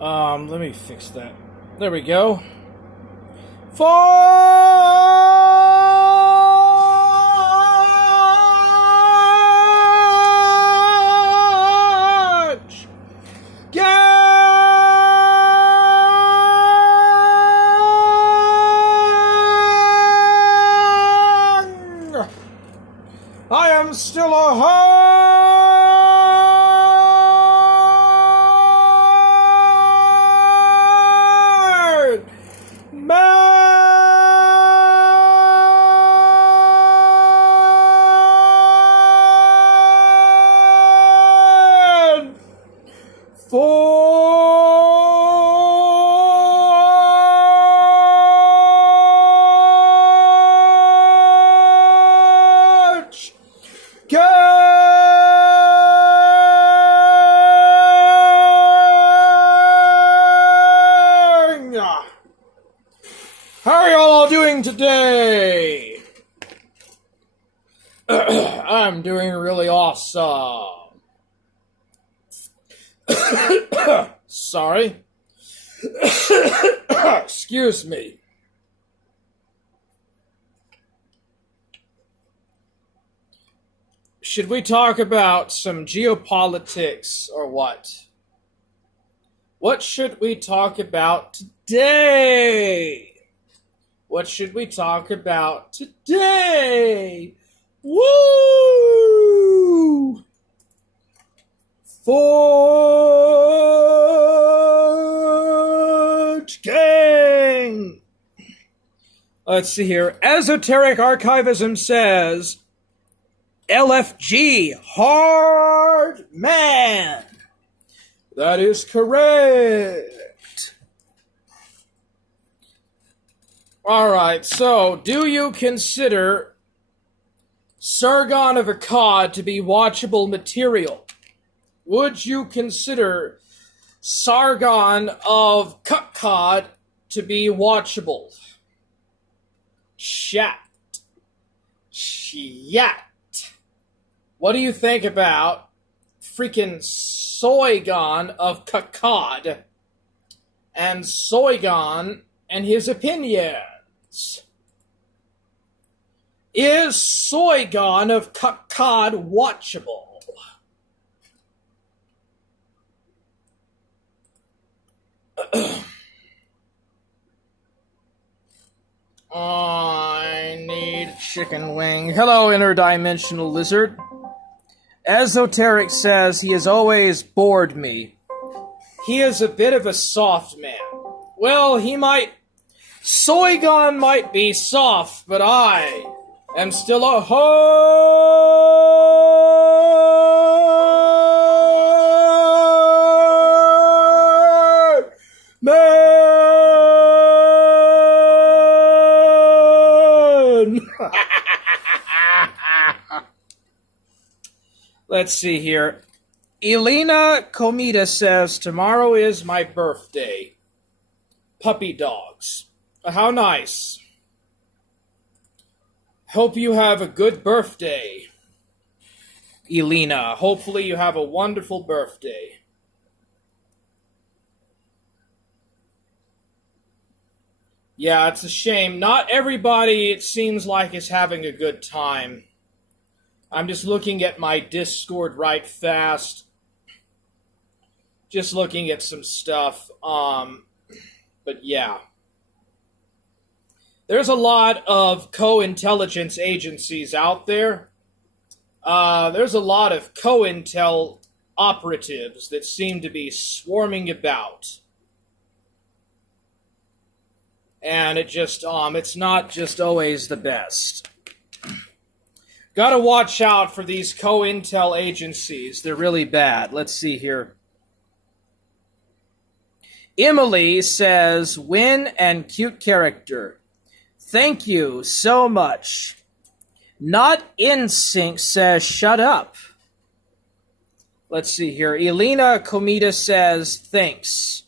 Let me fix that. There we go. Forge gang! I am still a hard man. Forge gang! How are y'all all doing today? I'm doing really awesome. Sorry. Excuse me. Should we talk about some geopolitics or what? What should we talk about today? What should we talk about today? Woo! Forge gang! Let's see here. Esoteric Archivism says, LFG, hard man. That is correct. Alright, so do you consider Sargon of Akkad to be watchable material? Would you consider Sargon of Akkad to be watchable? Chat. What do you think about freaking Sargon of Akkad and Sargon and his opinions? Is Sargon of Akkad watchable? I need chicken wing. Hello, interdimensional lizard. Esoteric says he has always bored me. He is a bit of a soft man. Well, Sargon might be soft, but I am still a hard man. Let's see here. Elena Comita says, tomorrow is my birthday. Puppy dogs. How nice. Hope you have a good birthday, Elena. Hopefully you have a wonderful birthday. Yeah, it's a shame. Not everybody, it seems like, is having a good time. I'm just looking at my Discord right fast. Just looking at some stuff. But yeah. There's a lot of co-intelligence agencies out there. There's a lot of Cointel operatives that seem to be swarming about. And it's not just always the best. Gotta watch out for these co-intel agencies. They're really bad. Let's see here. Emily says, win and cute character. Thank you so much. Not in sync says, shut up. Let's see here. Elena Comita says, thanks.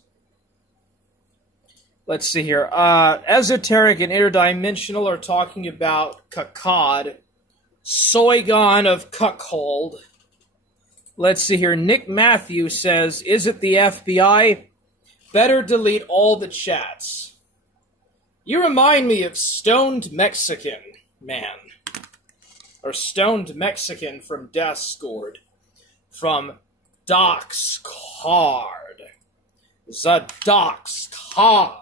Let's see here. Esoteric and Interdimensional are talking about Kakad. Sargon of Cuckold. Let's see here. Nick Matthew says, is it the FBI? Better delete all the chats. You remind me of Stoned Mexican Man. Or Stoned Mexican from Discord. From Docs Card. The Docs Card.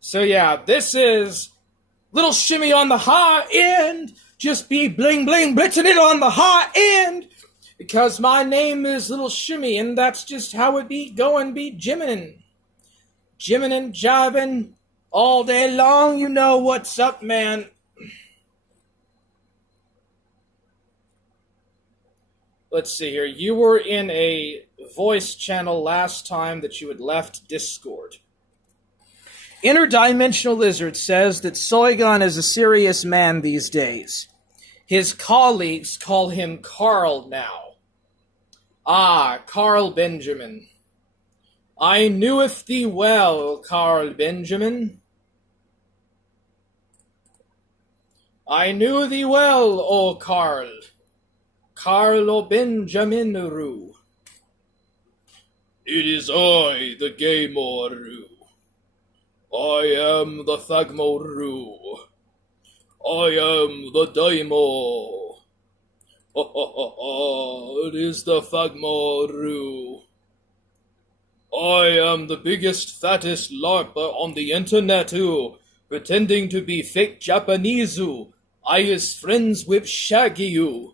So yeah, this is little shimmy on the high end. Just be bling bling blitzing it on the high end. Because my name is Little Shimmy, and that's just how it be going, be jimmin'. Jimmin' and jivin' all day long, you know what's up, man. Let's see here. You were in a voice channel last time that you had left Discord. Interdimensional Lizard says that Soygon is a serious man these days. His colleagues call him Carl now. Ah, Carl Benjamin. I kneweth thee well, Carl Benjamin. I knew thee well, O Carl. Carlo Benjamin-ru. It is I, the Gamer-ru. I am the Thagmo-ru. I am the Daimo. It is the Thagmo-ru. I am the biggest, fattest LARPer on the internet-oo, pretending to be fake Japanese-oo. I is friends with Shaggy-oo.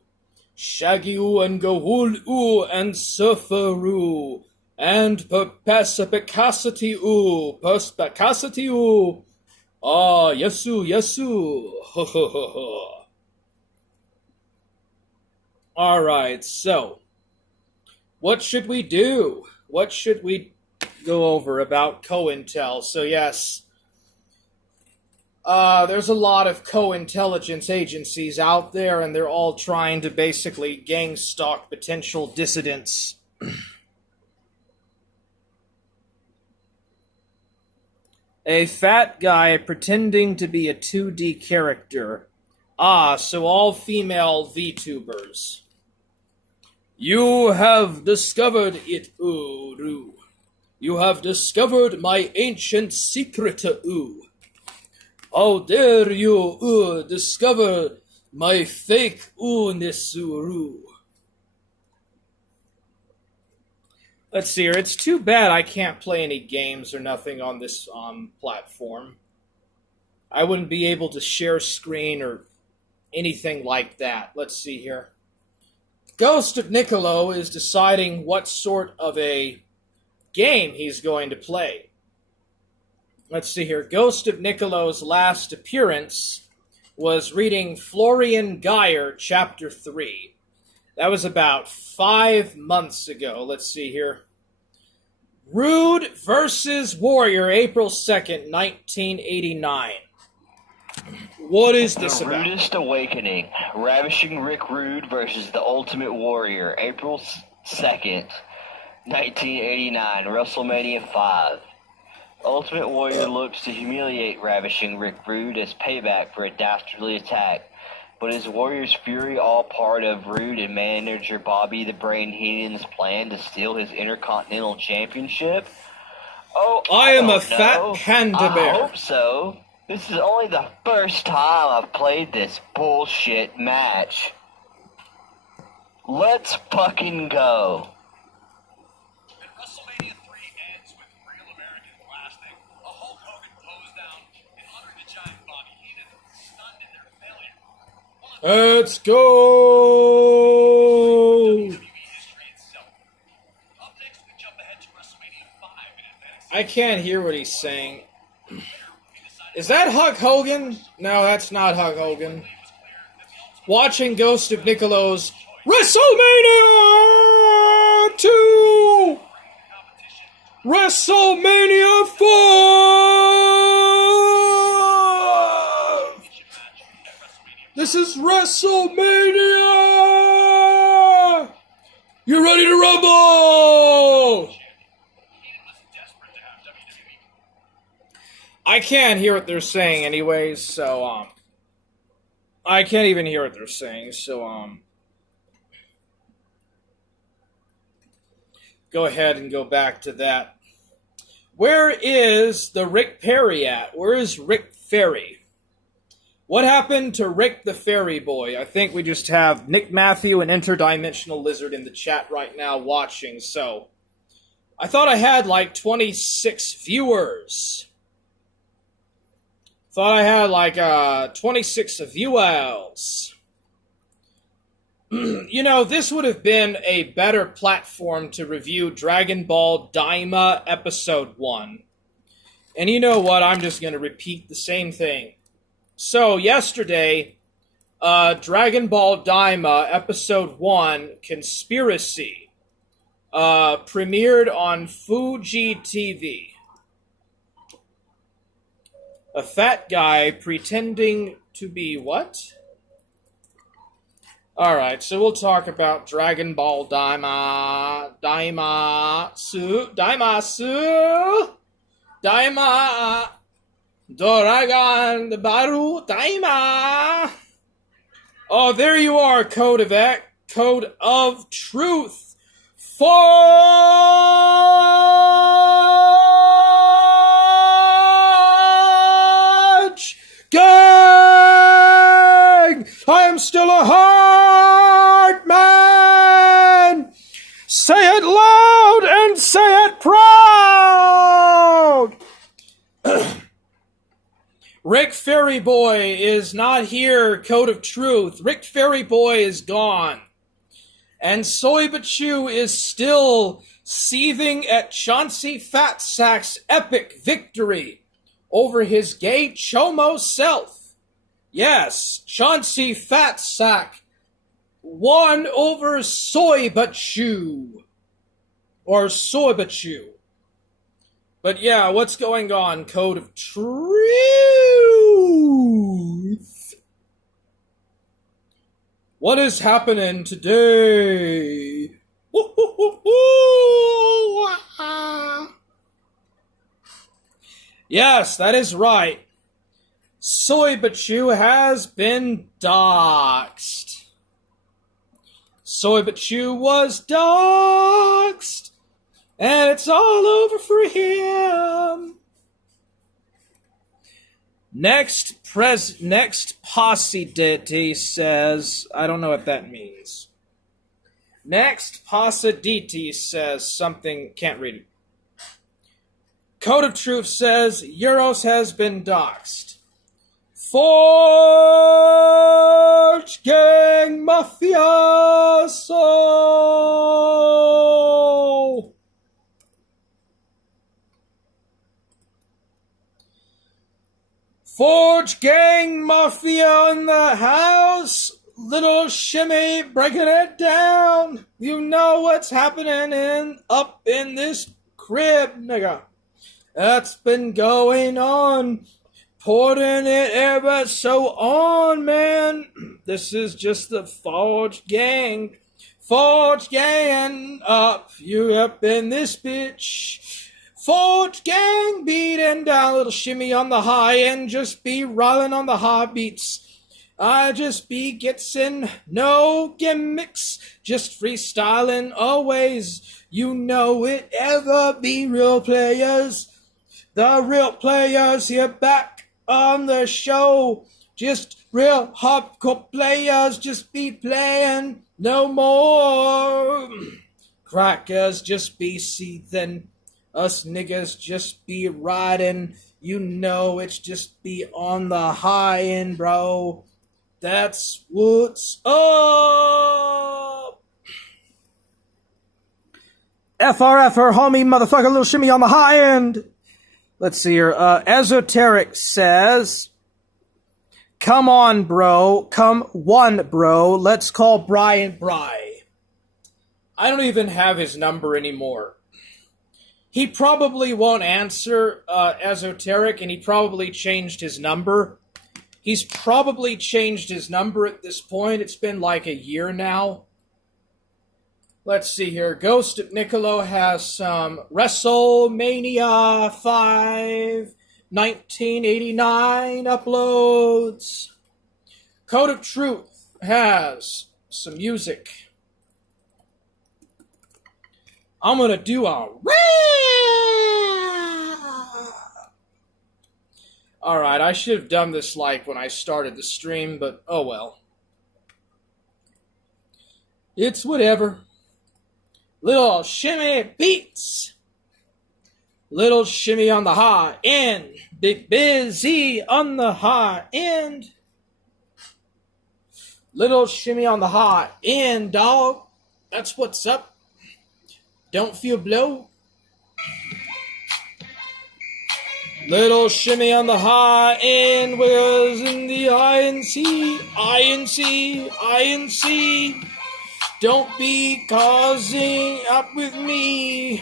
Shaggy-oo and Gahul-oo and Surfer-oo. And Perspicacity-oo. Perspicacity-oo. Ah, yes-oo, yes-oo. Ho ho ho ho. Alright, so, what should we do? What should we go over about Cointel? So yes, there's a lot of co-intelligence agencies out there, and they're all trying to basically gang stalk potential dissidents. A fat guy pretending to be a 2D character. Ah, so all female VTubers. You have discovered it, Uru. You have discovered my ancient secret, How dare you, discover my fake ness, Uru. Let's see here. It's too bad I can't play any games or nothing on this platform. I wouldn't be able to share screen or anything like that. Let's see here. Ghost of Niccolo is deciding what sort of a game he's going to play. Let's see here. Ghost of Niccolo's last appearance was reading Florian Geyer, Chapter 3. That was about 5 months ago. Let's see here. Rude versus Warrior, April 2nd, 1989. What is this about? The Rudest Awakening. Ravishing Rick Rude versus the Ultimate Warrior. April 2nd, 1989. WrestleMania 5. Ultimate Warrior looks to humiliate Ravishing Rick Rude as payback for a dastardly attack. But is Warrior's fury all part of Rude and manager Bobby the Brain Heenan's plan to steal his Intercontinental Championship? Oh, I am a fat panda bear. I hope so. This is only the first time I've played this bullshit match. Let's fucking go. And WrestleMania 3 ends with real American blasting, a Hulk Hogan pose down, and honoring the giant Bobby Heenan, stunned in their failure. Let's go! WWE history itself. Up next, we jump ahead to WrestleMania 5 in advance. I can't hear what he's saying. Is that Hulk Hogan? No, that's not Hulk Hogan. Watching Ghost of Niccolo's WrestleMania 2! WrestleMania 5! This is WrestleMania! You ready to rumble? I can't hear what they're saying anyways, so, I can't even hear what they're saying, so, go ahead and go back to that. Where is the Rick Perry at? Where is Rick Ferry? What happened to Rick the Fairy Boy? I think we just have Nick Matthew and Interdimensional Lizard in the chat right now watching, so I thought I had like 26 viewers. Thought I had like 26 viewers. You know, this would have been a better platform to review Dragon Ball Daima Episode 1. And you know what? I'm just going to repeat the same thing. So, yesterday, Dragon Ball Daima Episode 1, Conspiracy, premiered on Fuji TV. A fat guy pretending to be what? Alright, so we'll talk about Dragon Ball Daima, Doragon the Baru Daima. Oh, there you are, Code of Truth. Forge Gang! I am still a hard man. Say it loud and say it proud. Rick Fairy Boy is not here, Code of Truth. Rick Fairy Boy is gone. And Soy Bachu is still seething at Chauncey Fatsack's epic victory over his gay chomo self. Yes, Chauncey Fatsack won over Soy Bachu. Or Soy Bachu. But yeah, what's going on, Code of Truth? What is happening today? Yes, that is right. Soy Bachu has been doxxed. Soy Bachu was doxxed. And it's all over for him. Next posse deity says, I don't know what that means. Next posse deity says something, can't read it. Code of Truth says, Euros has been doxxed. Forge Gang Mafioso! Forge Gang Mafia in the house. Little Shimmy breaking it down. You know what's happening up in this crib, nigga. That's been going on. Putting it ever so on, man. This is just the Forge Gang. Forge Gang up. You up in this bitch. Forge Gang beating down, little shimmy on the high end, just be rolling on the high beats. I just be getting no gimmicks, just freestyling always. You know it, ever be real players. The real players here back on the show. Just real hardcore players, just be playing no more. Crackers just be seething. Us niggas just be riding, you know it's just be on the high end, bro. That's what's up. FRFer, homie, motherfucker, little shimmy on the high end. Let's see here. Esoteric says, come on, bro. Come one, bro. Let's call Brian Bry. I don't even have his number anymore. He probably won't answer Esoteric, and he probably changed his number. He's probably changed his number at this point. It's been like a year now. Let's see here. Ghost of Niccolo has some WrestleMania 5 1989 uploads. Code of Truth has some music. I'm gonna do a rap. Alright, I should have done this like when I started the stream, but oh well. It's whatever. Little shimmy beats. Little shimmy on the high end. Big busy on the high end. Little shimmy on the high end, dog. That's what's up. Don't feel blow. Little shimmy on the high end was in the INC, INC, INC. Don't be causing up with me.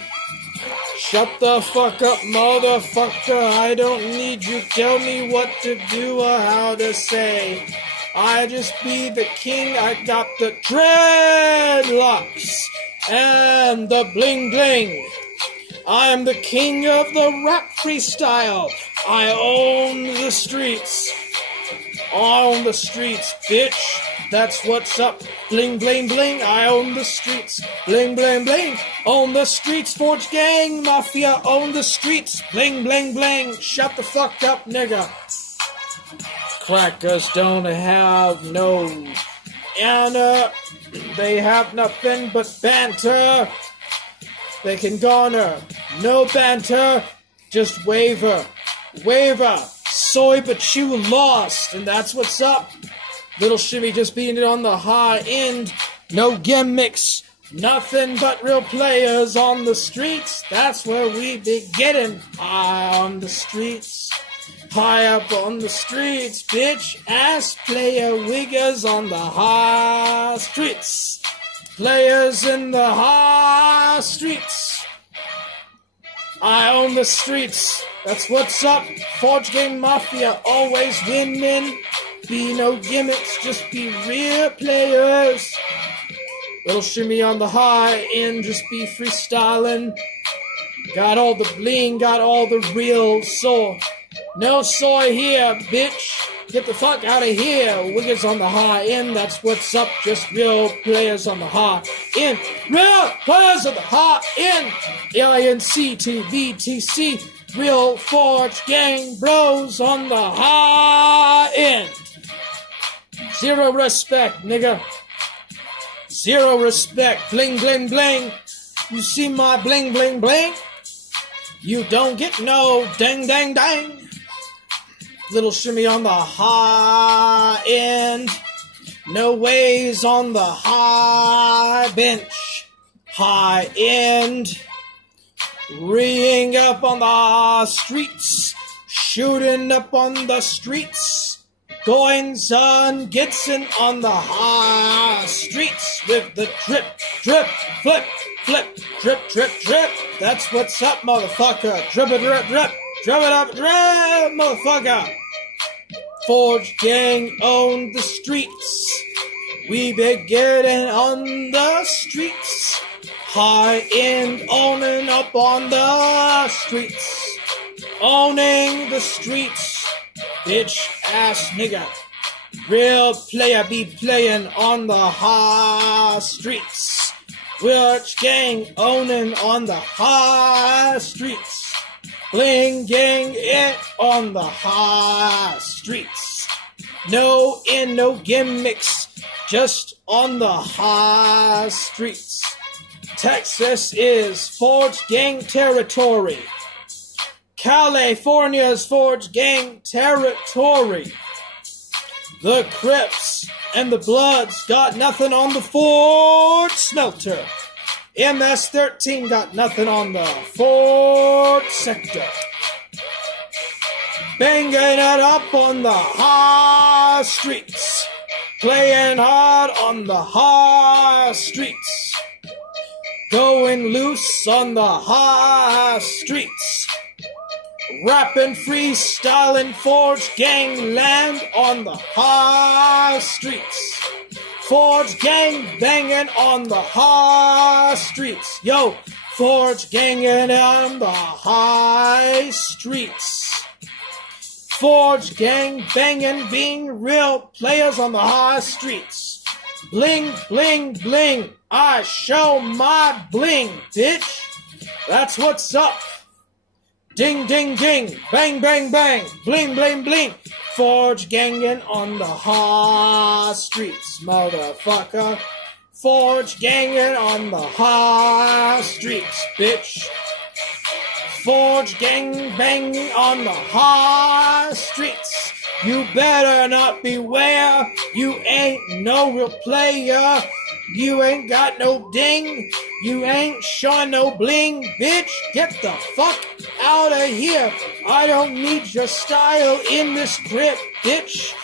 Shut the fuck up, motherfucker. I don't need you tell me what to do or how to say. I just be the king. I got the dreadlocks and the bling bling. I am the king of the rap freestyle. I own the streets. I own the streets, bitch. That's what's up. Bling, bling, bling. I own the streets. Bling, bling, bling. Own the streets. Forge gang mafia. Own the streets. Bling, bling, bling. Shut the fuck up, nigga. Crackers don't have no Anna. They have nothing but banter. They can garner no banter, just waver. Soy, but you lost, and that's what's up. Little shimmy just being it on the high end. No gimmicks, nothing but real players on the streets. That's where we be getting high on the streets. High up on the streets, bitch. Ass player wiggers on the high streets. Players in the high streets. I own the streets. That's what's up. Forge Game Mafia always winning. Be no gimmicks, just be real players. Little shimmy on the high end, just be freestyling. Got all the bling, got all the real soy. No soy here, bitch. Get the fuck out of here. Wiggers on the high end, that's what's up. Just real players on the high end. Real players on the high end. INCTVTC. Real Forge Gang bros on the high end. Zero respect, nigga. Zero respect. Bling, bling, bling. You see my bling, bling, bling? You don't get no dang, dang, dang. Little shimmy on the high end. No ways on the high bench. High end. Reeing up on the streets. Shooting up on the streets. Goings on Gitson on the high streets. With the drip, drip, flip, flip, drip, drip, drip. That's what's up, motherfucker. Drip it, drip, drip. Drip it up, drip, motherfucker. Forge Gang own the streets. We be getting on the streets. High end owning up on the streets. Owning the streets. Bitch ass nigga. Real player be playing on the high streets. Forge Gang owning on the high streets. Bling gang it on the high streets. No in, no gimmicks, just on the high streets. Texas is Forge Gang territory. California's Forge Gang territory. The Crips and the Bloods got nothing on the Forge Smelter. MS-13 got nothing on the Forge sector. Banging it up on the high streets. Playing hard on the high streets. Going loose on the high streets. Rapping, freestyling, Forge Gang land on the high streets. Forge Gang banging on the high streets. Yo, Forge ganging on the high streets. Forge Gang banging, being real players on the high streets. Bling, bling, bling. I show my bling, bitch. That's what's up. Ding, ding, ding, bang, bang, bang, bling, bling, bling. Forge gangin' on the high streets, motherfucker. Forge gangin' on the high streets, bitch. Forge gang banging on the high streets. You better not beware. You ain't no real player. You ain't got no ding. You ain't showing no bling. Bitch, get the fuck out of here. I don't need your style in this grip, bitch.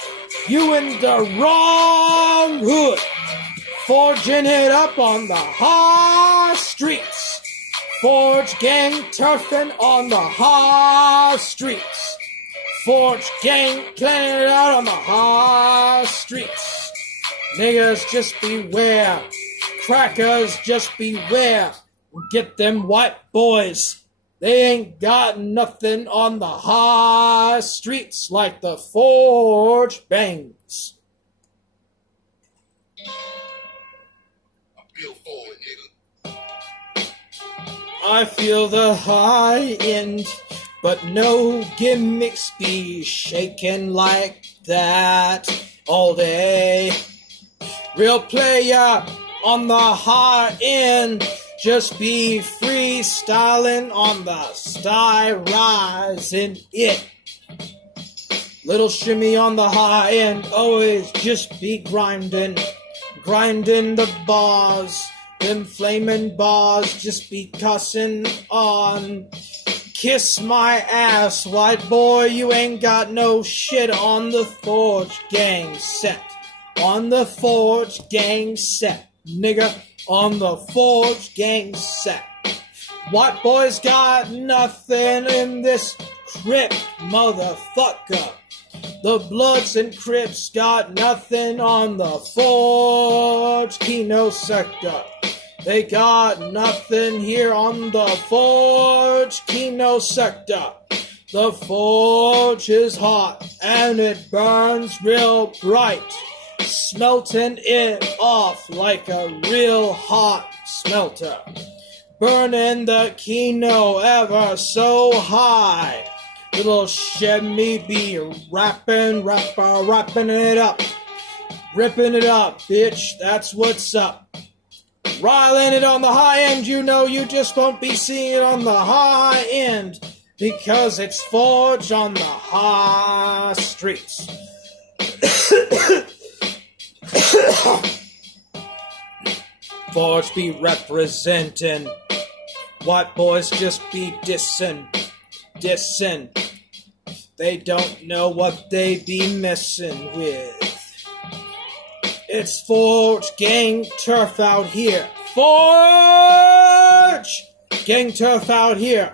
You in the wrong hood. Forging it up on the high streets. Forge gang turfing on the high streets. Forge gang playing it out on the high streets. Niggas, just beware. Crackers, just beware. Get them white boys. They ain't got nothing on the high streets like the Forge bangs. I feel the high end, but no gimmicks be shaking like that all day. Real player on the high end, just be freestyling on the sty rising it. Little shimmy on the high end, always just be grinding the bars. Them flaming bars just be cussing on. Kiss my ass, white boy, you ain't got no shit on the Forge gang set. On the Forge gang set, nigga, on the Forge gang set. White boys got nothing in this crypt, motherfucker. The Bloods and Crips got nothing on the Forge Kino sector. They got nothing here on the Forge Kino sector. The Forge is hot and it burns real bright, smelting it off like a real hot smelter. Burning the Kino ever so high. Little shimmy be rapping it up. Ripping it up, bitch, that's what's up. Riling it on the high end, you know you just won't be seeing it on the high end, because it's Forge on the high streets. Forge be representing. White boys just be dissing. They don't know what they be messing with. It's Forge gang turf out here. Forge gang turf out here.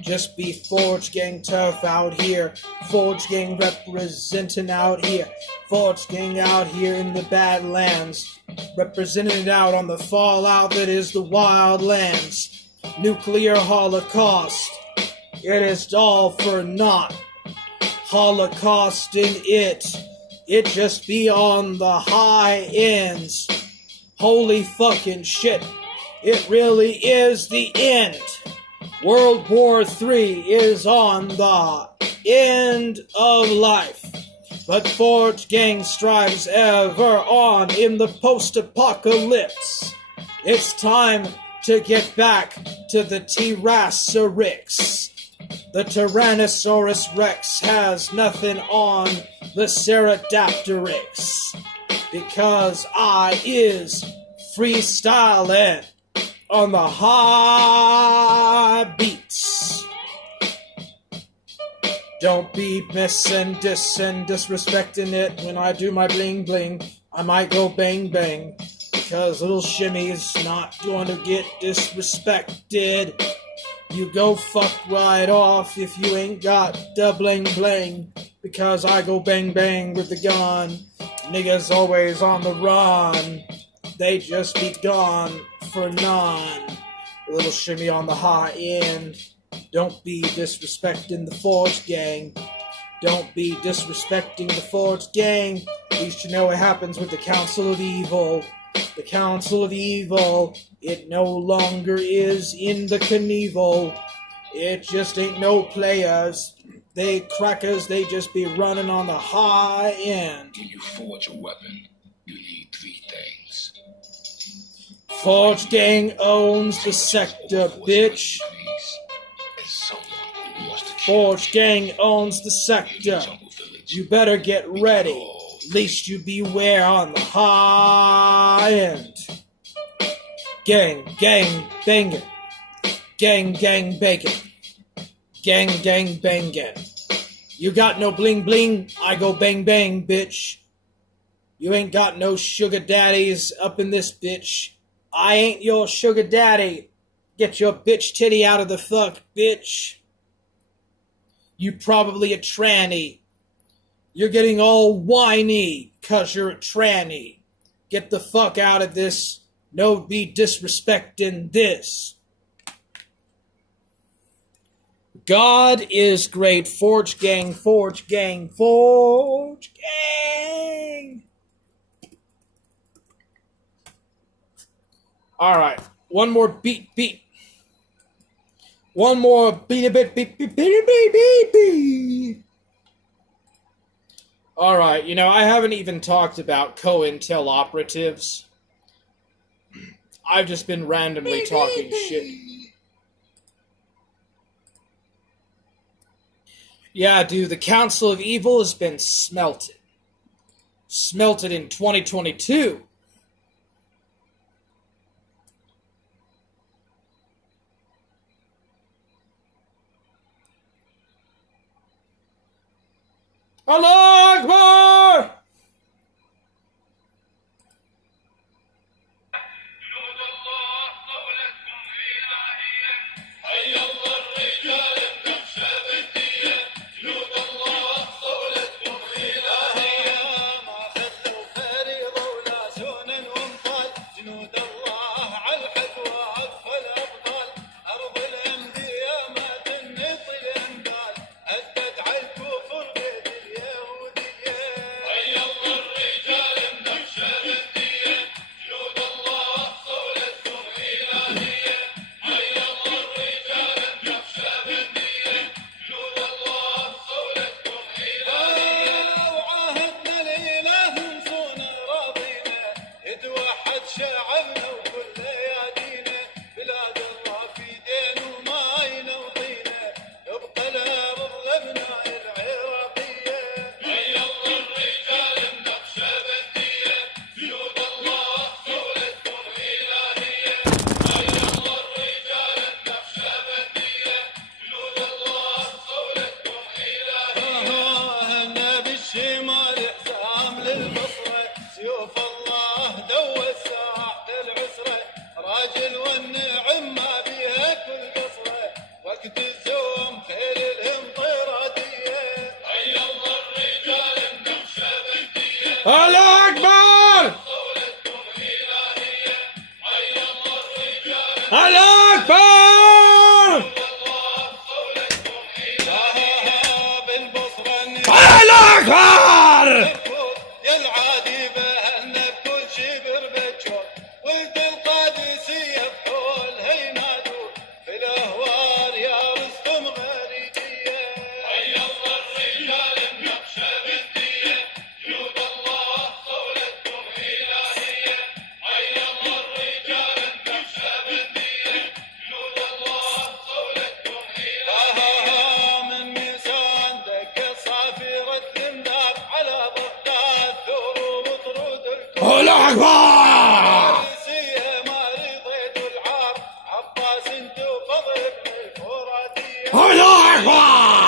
Just be Forge gang turf out here. Forge gang representing out here. Forge gang out here in the Badlands. Representing it out on the fallout that is the wild lands. Nuclear holocaust. It is all for naught. Holocaust in it. It just be on the high ends. Holy fucking shit. It really is the end. World War III is on the end of life. But Forge gang strives ever on in the post-apocalypse. It's time to get back to the Tyrannosaurus. The Tyrannosaurus Rex has nothing on the Ceratopteryx, because I is freestyling on the high beats. Don't be missing, dissing, disrespecting it. When I do my bling bling, I might go bang bang, because little shimmy is not going to get disrespected. You go fuck right off if you ain't got the bling bling, because I go bang bang with the gun. Niggas always on the run. They just be gone for none. A little shimmy on the high end. Don't be disrespecting the Forge gang. Don't be disrespecting the Forge gang. At least you know what happens with the Council of Evil. The Council of Evil, it no longer is in the Knievel. It just ain't no players. They crackers, they just be running on the high end. When you forge a weapon, you need three things. Forge Gang owns the sector, bitch. Forge Gang owns the sector. You better get ready. Least you beware on the high end. Gang, gang, banging. Gang, gang, bacon. Gang, gang, banging. You got no bling bling, I go bang bang, bitch. You ain't got no sugar daddies up in this bitch. I ain't your sugar daddy. Get your bitch titty out of the fuck, bitch. You probably a tranny. You're getting all whiny cause you're a tranny. Get the fuck out of this. No be disrespecting this. God is great. Forge gang, forge gang, forge gang. Alright, one more beat. One more beat. Alright, I haven't even talked about Cointel operatives. I've just been randomly talking shit. Yeah, dude, the Council of Evil has been smelted. Smelted in 2022. Allah Akbar! Allah Akbar! Allah Akbar! Allah Akbar! الله أكبر! الله أكبر!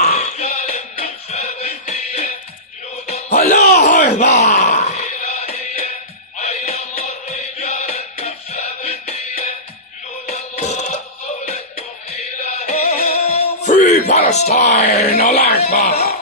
الله أكبر! Free Palestine! الله أكبر!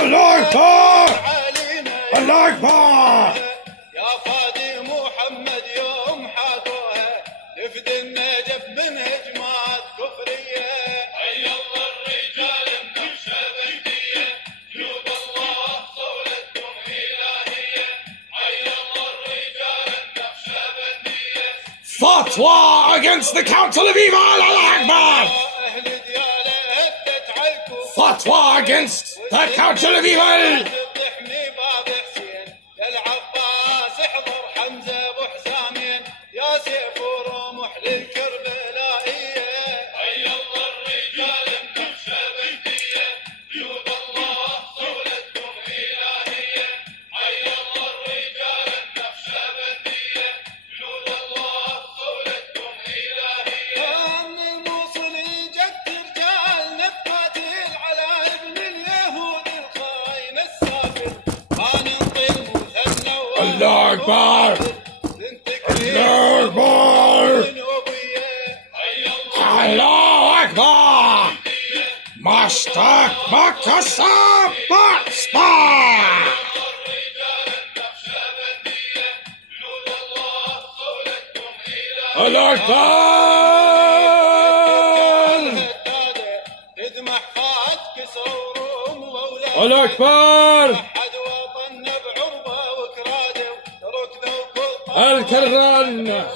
الله أكبر علينا الله أكبر يا فادي محمد يوم حاطوها نفد النجف من هجمات كفرية حي الله الرجال النقشبندية جنود الله صولتكم إلهية حي الله الرجال النقشبندية Fatwa against the Council of Evil. Allah Akbar. أهل ديالة هدت عليكم Fatwa against the Council of Evil. تحمي باب حسين يا العباس احضر حمزة ابو حسامين يا سيف ورمح للكربلائية حي الله الرجال النقشبندية جنود الله صولتكم إلهية حي الله الرجال النقشبندية جنود الله صولتكم إلهية من الموصل جت رجال نقاتل على ابن اليهود الخاين السافل ما ننطي المثنى الله أكبر الله أكبر الله أكبر مشتاق مكسب مصباح الله أكبر الله أكبر الكران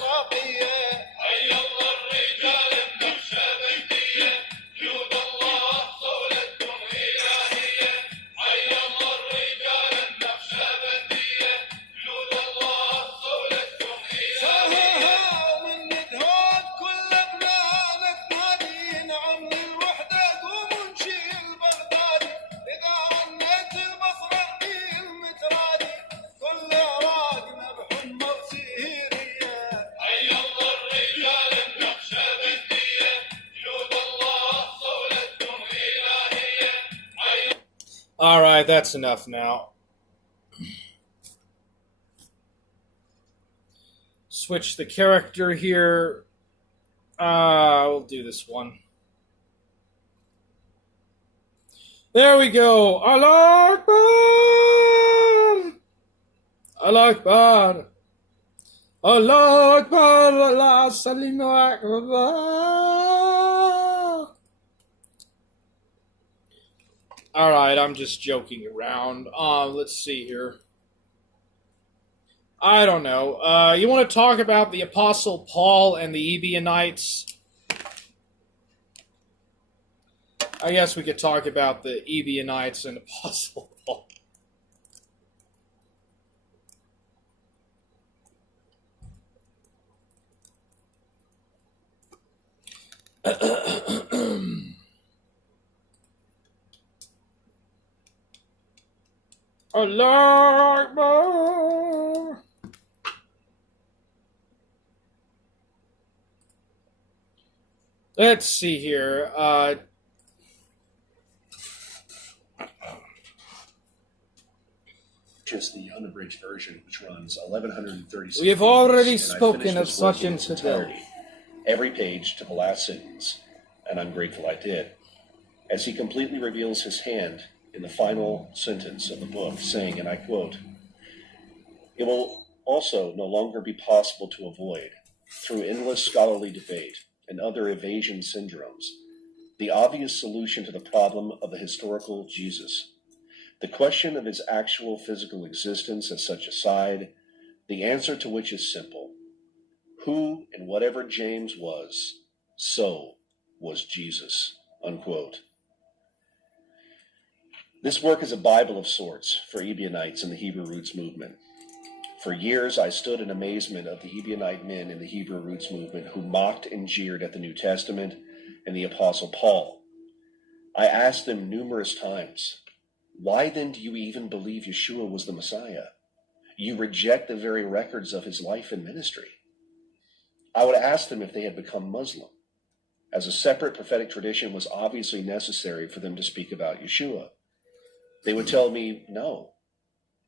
All right, that's enough now. Switch the character here. We'll do this one. There we go. Allah Akbar. Allah Akbar. Allah Akbar. Allah Salimu Akbar. All right, I'm just joking around. Let's see here. I don't know. You want to talk about the Apostle Paul and the Ebionites? I guess we could talk about the Ebionites and Apostle Paul. Allah Akbar. Let's see here. Just the unabridged version, which runs 1,136. We have already pages, and I spoken finished of this such work in and its such. entirety, every page to the last sentence, and I'm grateful I did, as he completely reveals his hand in the final sentence of the book, saying, and I quote, "It will also no longer be possible to avoid, through endless scholarly debate and other evasion syndromes, the obvious solution to the problem of the historical Jesus. The question of his actual physical existence as such aside, the answer to which is simple. Who and whatever James was, so was Jesus," unquote. This work is a Bible of sorts for Ebionites and the Hebrew Roots movement. For years, I stood in amazement of the Ebionite men in the Hebrew Roots movement who mocked and jeered at the New Testament and the Apostle Paul. I asked them numerous times, why then do you even believe Yeshua was the Messiah? You reject the very records of his life and ministry. I would ask them if they had become Muslim, as a separate prophetic tradition was obviously necessary for them to speak about Yeshua. They would tell me no,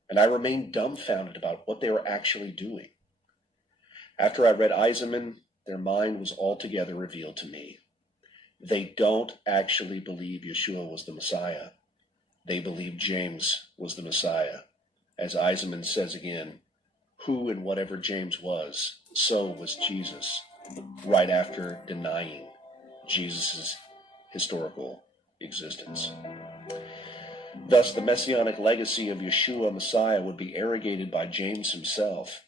and I remained dumbfounded about what they were actually doing. After I read Eisenman, their mind was altogether revealed to me. They don't actually believe Yeshua was the Messiah. They believed James was the Messiah. As Eisenman says again, who and whatever James was, so was Jesus, right after denying Jesus' historical existence. Thus, the messianic legacy of Yeshua Messiah would be arrogated by James himself.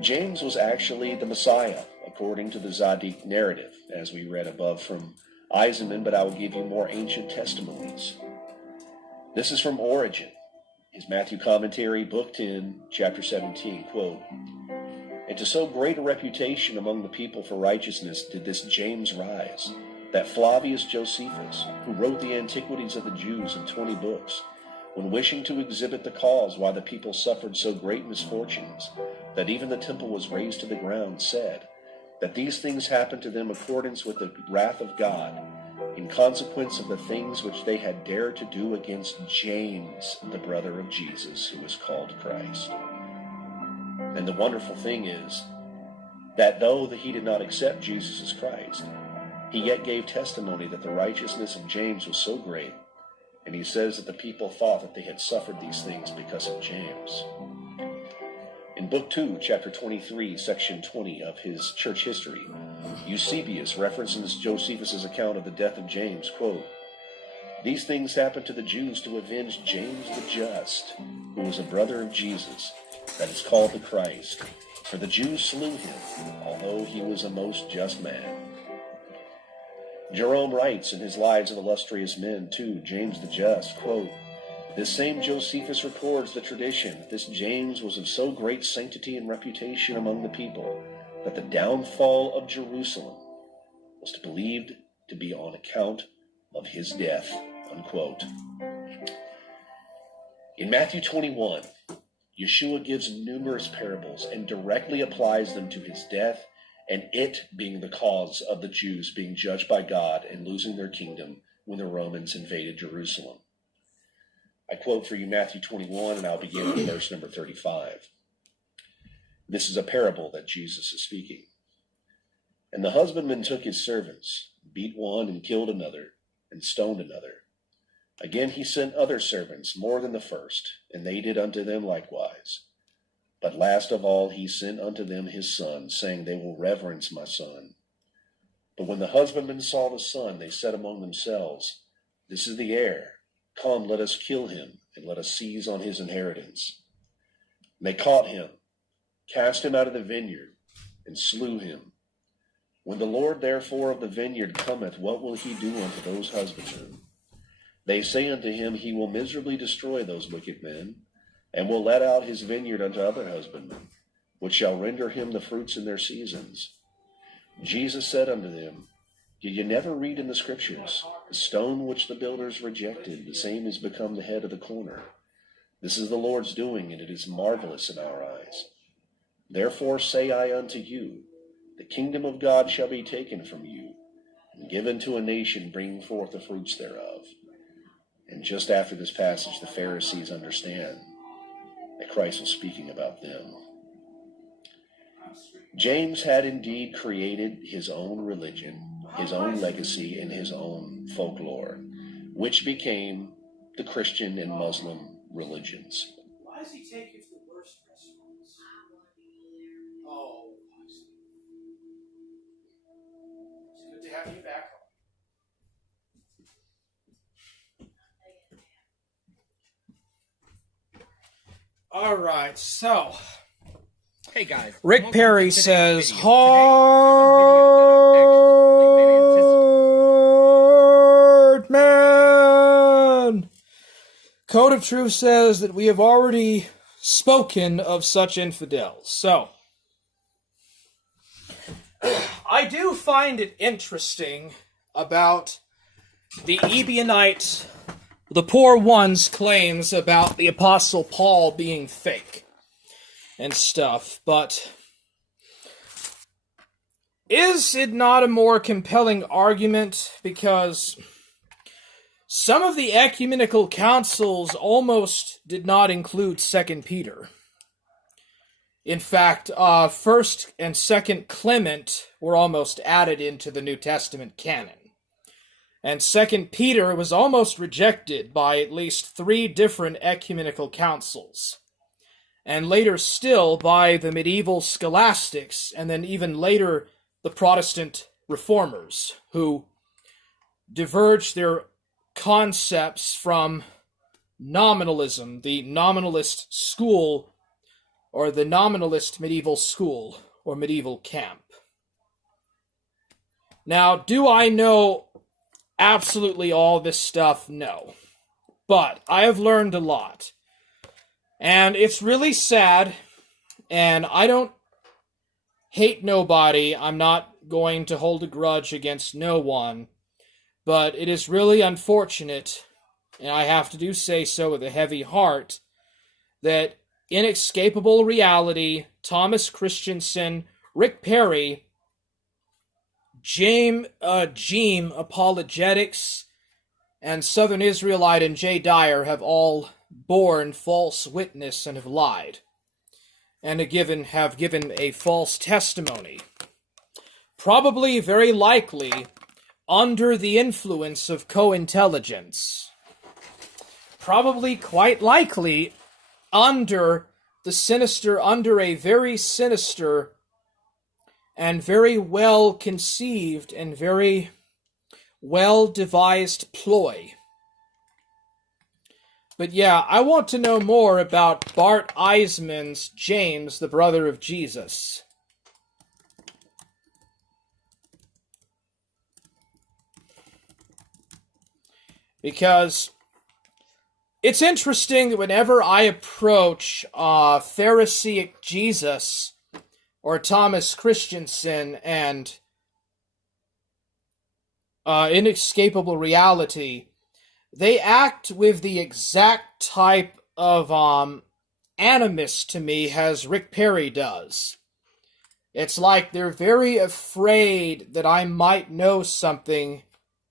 James was actually the Messiah, according to the Zadik narrative, as we read above from Eisenman, but I will give you more ancient testimonies. This is from Origen, his Matthew commentary, Book 10, chapter 17, quote, "And to so great a reputation among the people for righteousness did this James rise, that Flavius Josephus, who wrote the Antiquities of the Jews in 20 books, when wishing to exhibit the cause why the people suffered so great misfortunes, that even the temple was razed to the ground, said, that these things happened to them accordance with the wrath of God, in consequence of the things which they had dared to do against James, the brother of Jesus, who is called Christ." And the wonderful thing is that though he did not accept Jesus as Christ, he yet gave testimony that the righteousness of James was so great, and he says that the people thought that they had suffered these things because of James. In Book 2, chapter 23, section 20 of his church history, Eusebius references Josephus' account of the death of James, quote, "These things happened to the Jews to avenge James the Just, who was a brother of Jesus, that is called the Christ. For the Jews slew him, although he was a most just man." Jerome writes in his Lives of Illustrious Men, too, James the Just, quote, "This same Josephus records the tradition that this James was of so great sanctity and reputation among the people that the downfall of Jerusalem was believed to be on account of his death," unquote. In Matthew 21, Yeshua gives numerous parables and directly applies them to his death and it being the cause of the Jews being judged by God and losing their kingdom when the Romans invaded Jerusalem. I quote for you Matthew 21, and I'll begin with verse number 35. This is a parable that Jesus is speaking. "And the husbandman took his servants, beat one and killed another, and stoned another. Again he sent other servants, more than the first, and they did unto them likewise. But last of all he sent unto them his son, saying, They will reverence my son. But when the husbandmen saw the son, they said among themselves, This is the heir. Come, let us kill him, and let us seize on his inheritance. And they caught him, cast him out of the vineyard, and slew him. When the Lord therefore of the vineyard cometh, what will he do unto those husbandmen? They say unto him, He will miserably destroy those wicked men, and will let out his vineyard unto other husbandmen, which shall render him the fruits in their seasons. Jesus said unto them, Did ye never read in the Scriptures, The stone which the builders rejected, the same is become the head of the corner. This is the Lord's doing, and it is marvelous in our eyes. Therefore say I unto you, The kingdom of God shall be taken from you, and given to a nation bringing forth the fruits thereof. And just after this passage, the Pharisees understand that Christ was speaking about them. James had indeed created his own religion, his own legacy, and his own folklore, which became the Christian and Muslim religions. Why does he take you to the worst restaurants? Oh, I see. It's good to have you back home. All right, so Hey guys, Rick welcome Perry to today's says, video. Hard man. Code of Truth says that we have already spoken of such infidels. So, I do find it interesting about the Ebionite, the poor one's claims about the Apostle Paul being fake and stuff, but is it not a more compelling argument because some of the ecumenical councils almost did not include 2 Peter. In fact, 1st and 2nd Clement were almost added into the New Testament canon. And 2 Peter was almost rejected by at least 3 different ecumenical councils, and later still by the medieval scholastics, and then even later the Protestant reformers, who diverged their concepts from nominalism, the nominalist school, or the nominalist medieval school, or medieval camp. Now, do I know absolutely all this stuff? No. But I have learned a lot. And it's really sad, and I don't hate nobody. I'm not going to hold a grudge against no one. But it is really unfortunate, and I have to do say so with a heavy heart, that Inescapable Reality, Thomas Christensen, Rick Perry, James Apologetics, and Southern Israelite and Jay Dyer have all borne false witness and have lied, and have given a false testimony. Probably, very likely, under the influence of co-intelligence. Probably, quite likely, under a very sinister and very well conceived and very well devised ploy. But yeah, I want to know more about Bart Eisman's James, the brother of Jesus. Because it's interesting that whenever I approach Pharisaic Jesus or Thomas Christensen and Inescapable Reality, they act with the exact type of animus to me as Rick Perry does. It's like they're very afraid that I might know something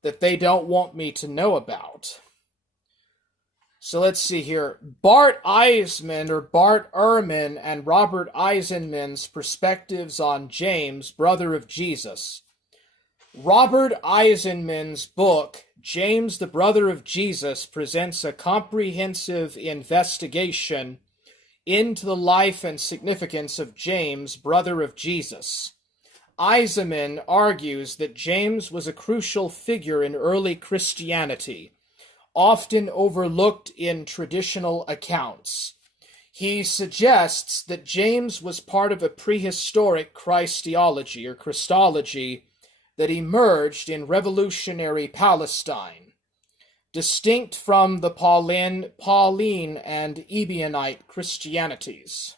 that they don't want me to know about. So let's see here. Bart Eisman, or Bart Ehrman, and Robert Eisenman's perspectives on James, brother of Jesus. Robert Eisenman's book, James, the Brother of Jesus, presents a comprehensive investigation into the life and significance of James, brother of Jesus. Eisenman argues that James was a crucial figure in early Christianity, often overlooked in traditional accounts. He suggests that James was part of a prehistoric Christology or Christology that emerged in revolutionary Palestine, distinct from the Pauline and Ebionite Christianities.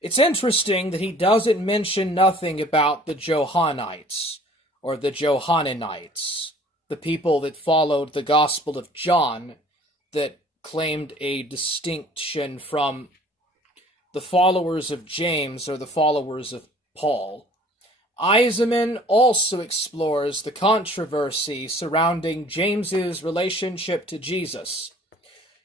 It's interesting that he doesn't mention nothing about the Johannites, or the Johanninites, the people that followed the Gospel of John, that claimed a distinction from the followers of James or the followers of Paul. Eisenman also explores the controversy surrounding James's relationship to Jesus.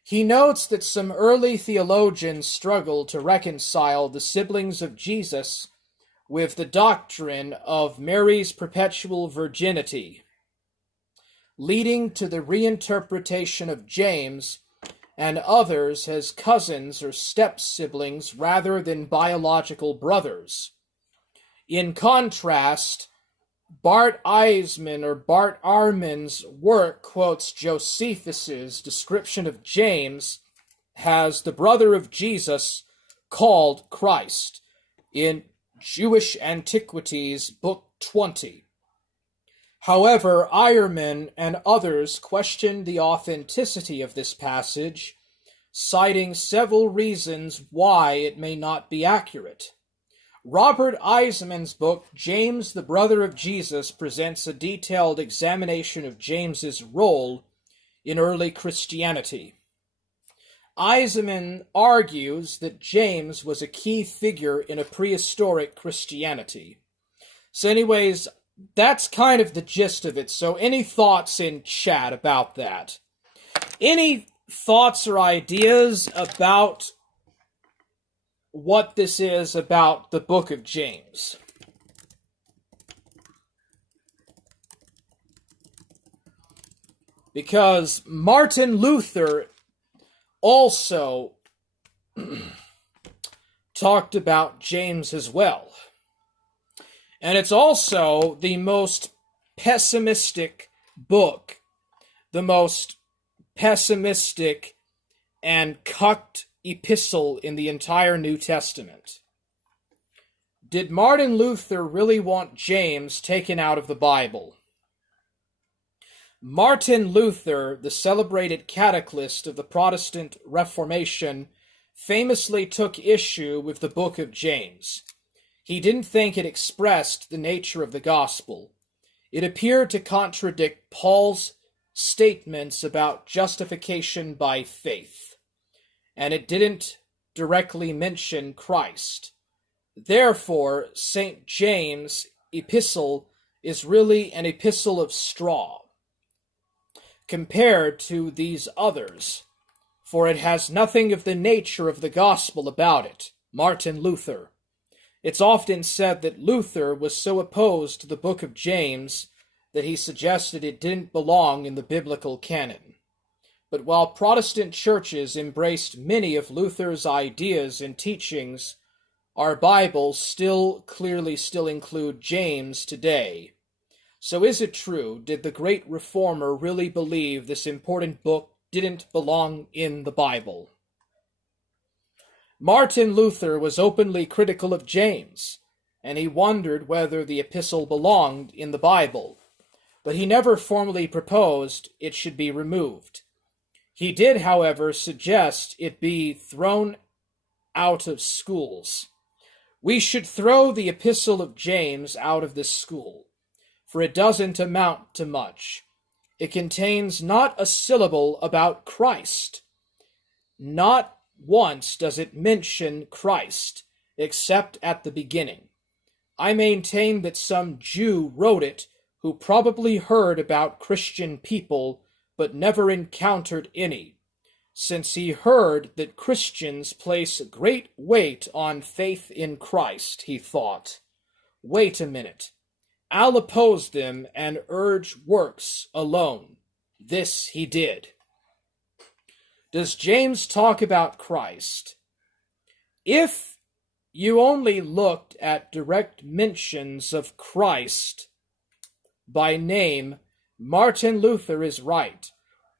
He notes that some early theologians struggled to reconcile the siblings of Jesus with the doctrine of Mary's perpetual virginity, leading to the reinterpretation of James and others as cousins or step-siblings rather than biological brothers. In contrast, Bart Eisman, or Bart Ehrman's work, quotes Josephus's description of James as the brother of Jesus called Christ in Jewish Antiquities, Book 20. However, Ehrman and others questioned the authenticity of this passage, citing several reasons why it may not be accurate. Robert Eisman's book, James, the Brother of Jesus, presents a detailed examination of James's role in early Christianity. Eisman argues that James was a key figure in a prehistoric Christianity. So anyways, that's kind of the gist of it. So any thoughts in chat about that? Any thoughts or ideas about what this is about the book of James? because Martin Luther also talked about James as well. And it's also the most pessimistic book, the most pessimistic and cucked epistle in the entire New Testament. Did Martin Luther really want James taken out of the Bible? Martin Luther, the celebrated catechist of the Protestant Reformation, famously took issue with the book of James. He didn't think it expressed the nature of the gospel. It appeared to contradict Paul's statements about justification by faith, and it didn't directly mention Christ. Therefore, St. James' epistle is really an epistle of straw compared to these others, for it has nothing of the nature of the gospel about it. Martin Luther. It's often said that Luther was so opposed to the book of James that he suggested it didn't belong in the biblical canon. But while Protestant churches embraced many of Luther's ideas and teachings, our Bibles still include James today. So is it true, did the great reformer really believe this important book didn't belong in the Bible? Martin Luther was openly critical of James, and he wondered whether the epistle belonged in the Bible, but he never formally proposed it should be removed. He did, however, suggest it be thrown out of schools. We should throw the epistle of James out of this school, for it doesn't amount to much. It contains not a syllable about Christ. Not once does it mention Christ, except at the beginning. I maintain that some Jew wrote it who probably heard about Christian people but never encountered any, since he heard that Christians place great weight on faith in Christ, he thought. Wait a minute. I'll oppose them and urge works alone. This he did. Does James talk about Christ? If you only looked at direct mentions of Christ by name, Martin Luther is right.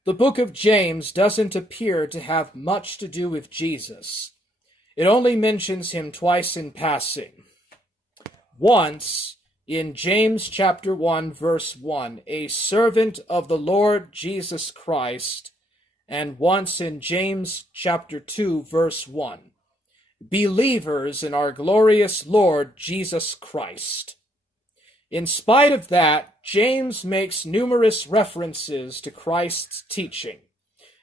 The book of James doesn't appear to have much to do with Jesus. It only mentions him twice in passing. Once, in James chapter 1, verse 1, a servant of the Lord Jesus Christ, and once in James chapter 2, verse 1, believers in our glorious Lord Jesus Christ. In spite of that, James makes numerous references to Christ's teaching,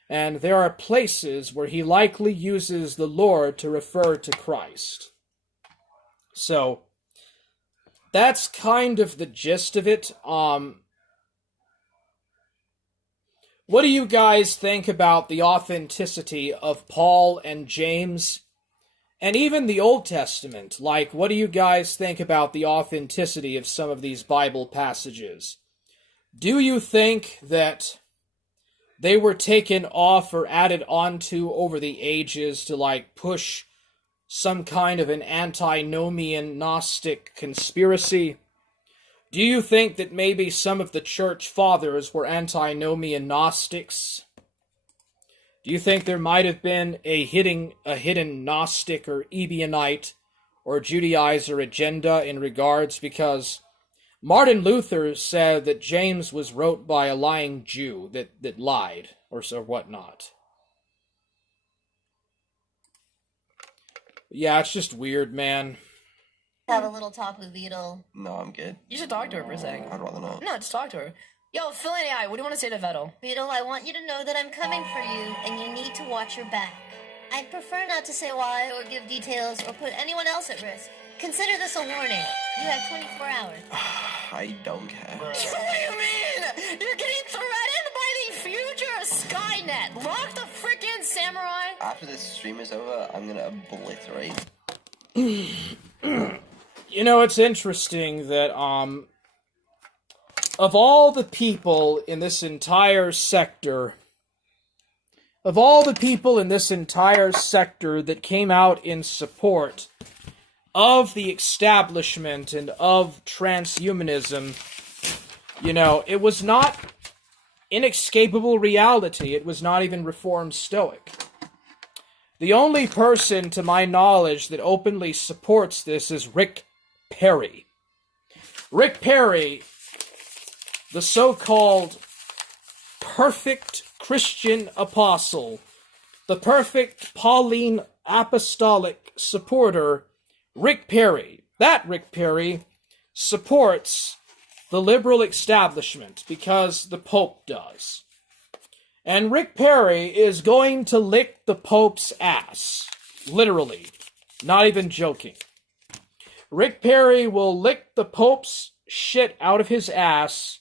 and there are places where he likely uses the Lord to refer to Christ. So, that's kind of the gist of it. What do you guys think about the authenticity of Paul and James, and even the Old Testament? Like, what do you guys think about the authenticity of some of these Bible passages? Do you think that they were taken off or added onto over the ages to, like, push some kind of an antinomian Gnostic conspiracy? Do you think that maybe some of the church fathers were antinomian Gnostics? Do you think there might have been a hidden Gnostic or Ebionite or Judaizer agenda in regards? Because Martin Luther said that James was wrote by a lying Jew that lied or so whatnot. Yeah, it's just weird, man. Have a little talk with Beetle. No, I'm good. You should talk to her for a second. I'd rather not. No, just talk to her. Yo, Phil and I, what do you want to say to Vettel? Beetle, I want you to know that I'm coming for you, and you need to watch your back. I'd prefer not to say why or give details or put anyone else at risk. Consider this a warning. You have 24 hours. I don't care. What do you mean? You're getting threatened by the future Skynet. Lock the frickin' samurai. After this stream is over, I'm gonna obliterate. You know, it's interesting that, of all the people in this entire sector, that came out in support of the establishment and of transhumanism, it was not inescapable reality. It was not even Reformed Stoic. The only person, to my knowledge, that openly supports this is Rick Perry. Rick Perry, the so-called perfect Christian apostle, the perfect Pauline apostolic supporter, Rick Perry, supports the liberal establishment because the Pope does. And Rick Perry is going to lick the Pope's ass. Literally. Not even joking. Rick Perry will lick the Pope's shit out of his ass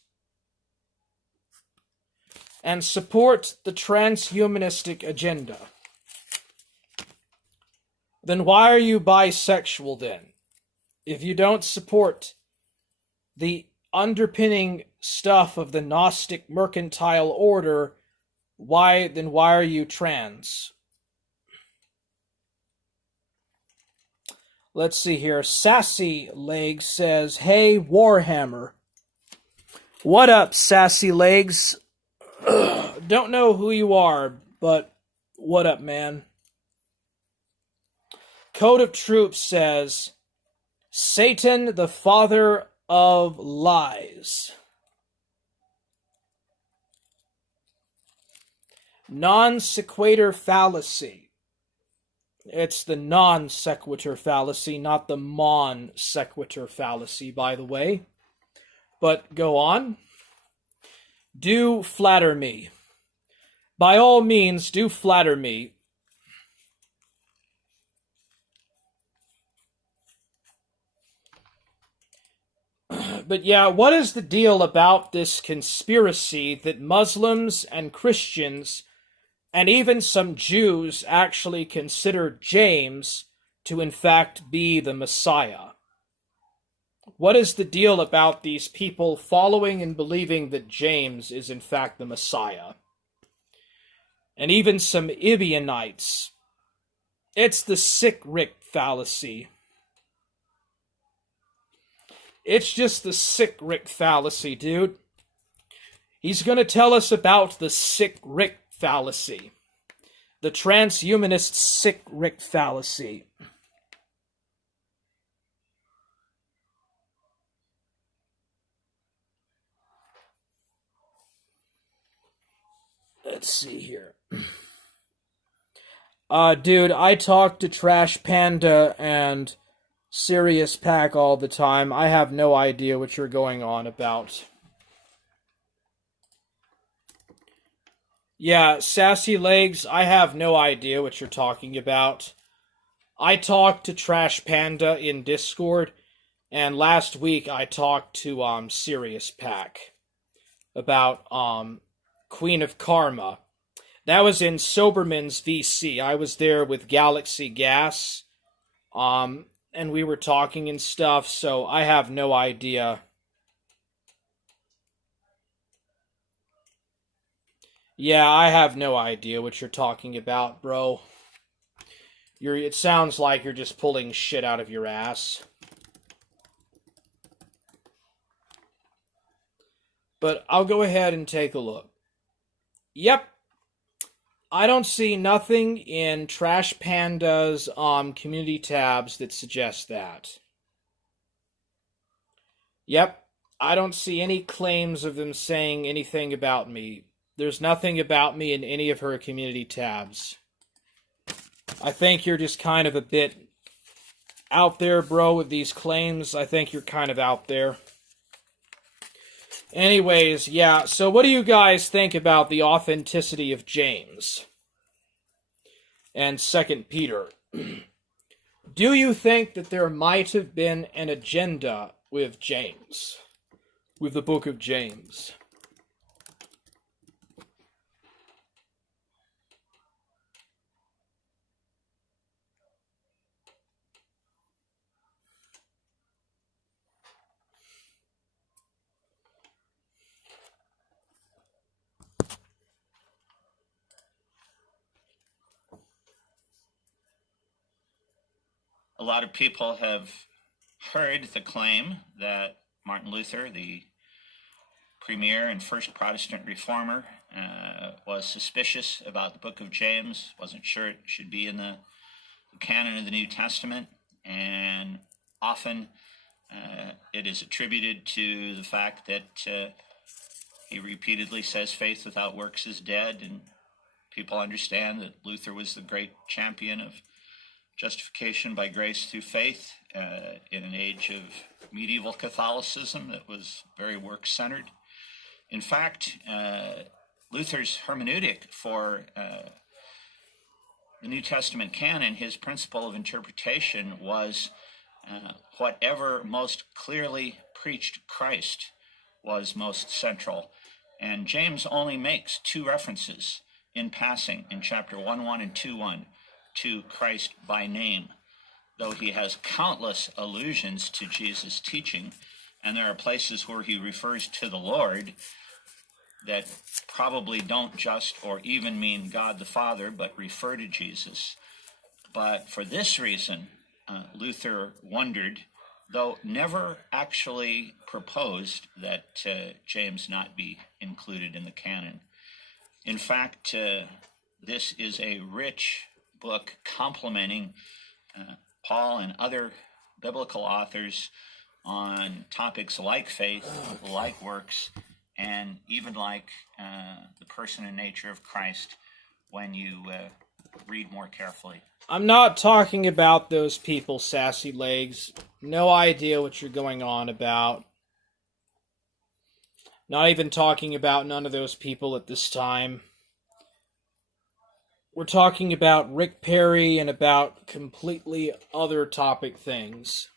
and support the transhumanistic agenda. Then why are you bisexual then? If you don't support the underpinning stuff of the Gnostic mercantile order, why are you trans? Let's see here. Sassy Legs says, "Hey, Warhammer." What up, Sassy Legs? Don't know who you are, but what up, man? Code of Troops says, "Satan, the father of lies." Non sequitur fallacy. It's the non sequitur fallacy, not the mon sequitur fallacy, by the way. But go on. Do flatter me. By all means, do flatter me. But yeah, what is the deal about this conspiracy that Muslims and Christians and even some Jews actually consider James to in fact be the Messiah? What is the deal about these people following and believing that James is in fact the Messiah? And even some Ebionites. It's the sick Rick fallacy. It's just the sick Rick fallacy, dude. He's going to tell us about the sick Rick fallacy. The transhumanist sick Rick fallacy. Let's see here. Dude, I talk to Trash Panda and Sirius Pack all the time. I have no idea what you're going on about. Yeah, Sassy Legs, I have no idea what you're talking about. I talked to Trash Panda in Discord, and last week I talked to Sirius Pack about Queen of Karma. That was in Soberman's VC. I was there with Galaxy Gas, and we were talking and stuff, so I have no idea. Yeah, I have no idea what you're talking about, bro. It sounds like you're just pulling shit out of your ass. But I'll go ahead and take a look. Yep. I don't see nothing in Trash Panda's community tabs that suggest that. Yep. I don't see any claims of them saying anything about me. There's nothing about me in any of her community tabs. I think you're just kind of a bit out there, bro, with these claims. I think you're kind of out there. Anyways, yeah, so what do you guys think about the authenticity of James and 2 Peter? Do you think that there might have been an agenda with James, with the book of James? a lot of people have heard the claim that Martin Luther, the premier and first Protestant reformer, was suspicious about the book of James, wasn't sure it should be in the canon of the New Testament, and often it is attributed to the fact that he repeatedly says faith without works is dead, and people understand that Luther was the great champion of justification by grace through faith in an age of medieval Catholicism that was very work-centered. In fact, Luther's hermeneutic for the New Testament canon, his principle of interpretation was whatever most clearly preached Christ was most central. And James only makes 2 references in passing in chapter 1:1 and 2:1 to Christ by name, though he has countless allusions to Jesus' teaching, and there are places where he refers to the Lord that probably don't just or even mean God the Father, but refer to Jesus. But for this reason, Luther wondered, though never actually proposed, that James not be included in the canon. In fact, this is a rich book complementing Paul and other biblical authors on topics like faith, like works, and even like the person and nature of Christ when you read more carefully. I'm not talking about those people, Sassy Legs. No idea what you're going on about. Not even talking about none of those people at this time. We're talking about Rick Perry and about completely other topic things.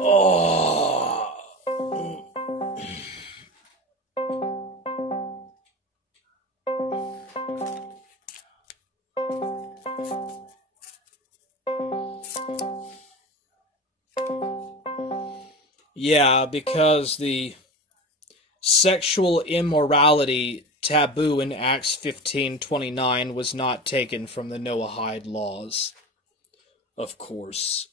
Oh. Yeah, because the sexual immorality taboo in Acts 15:29 was not taken from the Noahide laws. Of course.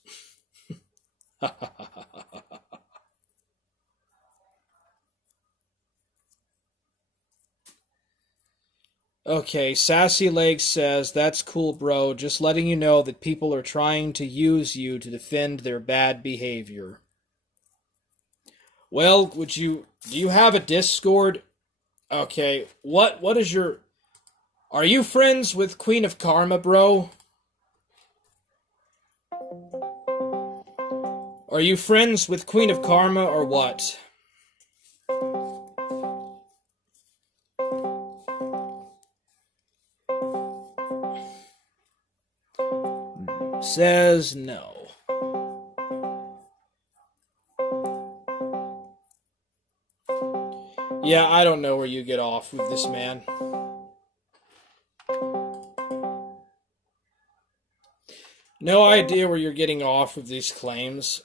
Okay, Sassy Legs says, that's cool, bro. Just letting you know that people are trying to use you to defend their bad behavior. Well, do you have a Discord? Okay, what is your... Are you friends with Queen of Karma, bro? Are you friends with Queen of Karma or what? Says no. Yeah, I don't know where you get off with this, man. No idea where you're getting off with these claims.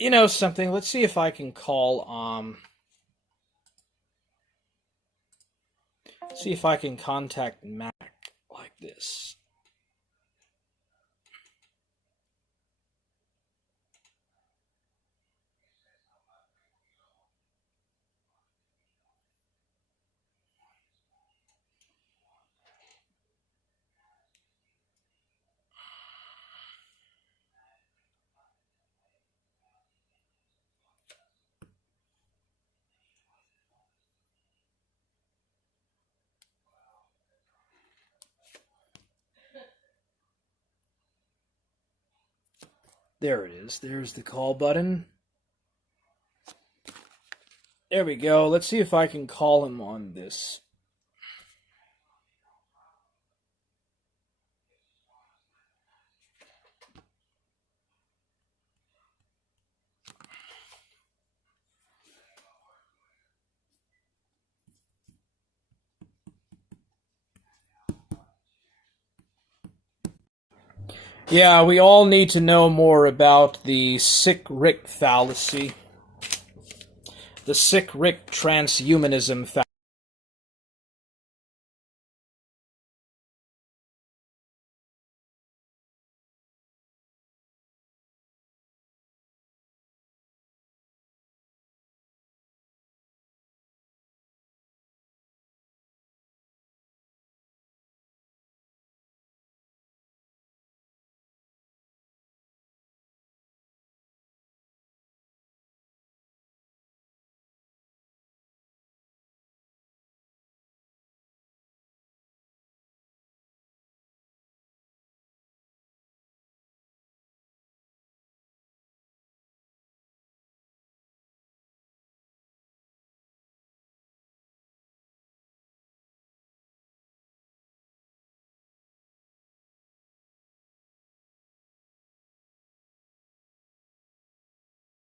You know something? Let's see if I can call, see if I can contact Mac like this. There it is. There's the call button. There we go. Let's see if I can call him on this. Yeah, we all need to know more about the sick Rick fallacy. The sick Rick transhumanism fallacy.